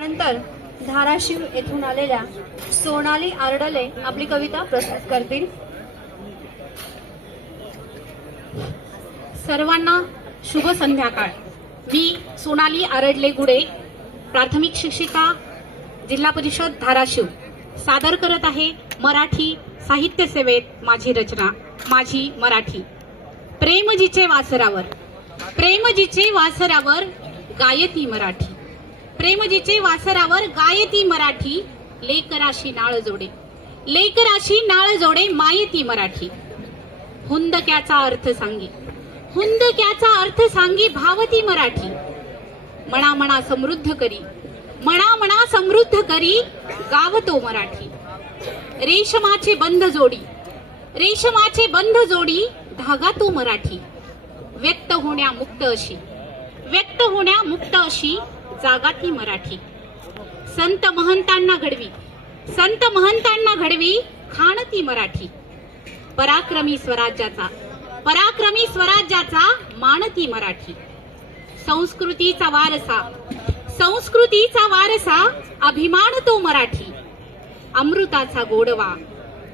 त्यानंतर धाराशिव येथून आलेल्या सोनाली आरडले आपली कविता प्रस्तुत करतील. सर्वांना शुभ संध्याकाळ. मी सोनाली आरडले गुडे प्राथमिक शिक्षिका जिल्हा परिषद धाराशिव. सादर करत आहे मराठी साहित्य सेवेत माझी रचना माझी मराठी. प्रेमजीचे वासरावर प्रेमजीचे वासरावर गायती मराठी. प्रेमजीचे वासरावर गायती मराठी लेकराशी नाळ जोडे. लेकराशी नाळ जोडे मायती मराठी. हुंदक्याचा अर्थ सांगी. हुंदक्याचा अर्थ सांगी भावती मराठी. मना मना समृद्ध करी. मना मना समृद्ध करी गावतो मराठी. रेशमाचे बंध जोडी. रेशमाचे बंध जोडी धागा तो मराठी. व्यक्त होण्या मुक्त अशी. व्यक्त होण्या मुक्त अशी जागा ती मराठी. संत महंतांना घडवी. संत महंतांना घडवी खाण ती मराठी. पराक्रमी स्वराज्याचा पराक्रमी स्वराज्याचा मानती मराठी. संस्कृतीचा वारसा संस्कृतीचा वारसा अभिमान तो मराठी. अमृताचा गोडवा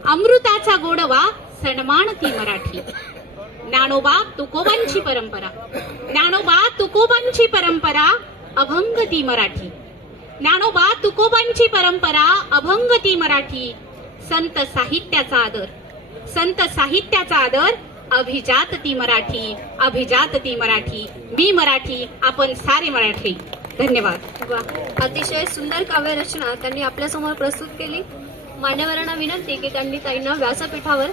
अमृताचा गोडवा सन्मान ती मराठी. ज्ञानोबा तुकोबांची परंपरा. ज्ञानोबा तुकोबांची परंपरा अभंग ती मराठी. ज्ञानोबा तुकोबांची परंपरा अभंग ती मराठी. संत साहित्याचा आदर. संत साहित्याचा आदर अभिजात ती मराठी अभिजात ती मराठी. मी मराठी आपण सारे मराठी. धन्यवाद. वा. अतिशय सुंदर काव्य रचना त्यांनी आपल्यासमोर प्रस्तुत केली. मान्यवरांना विनंती की त्यांनी ताईंना व्यासपीठावर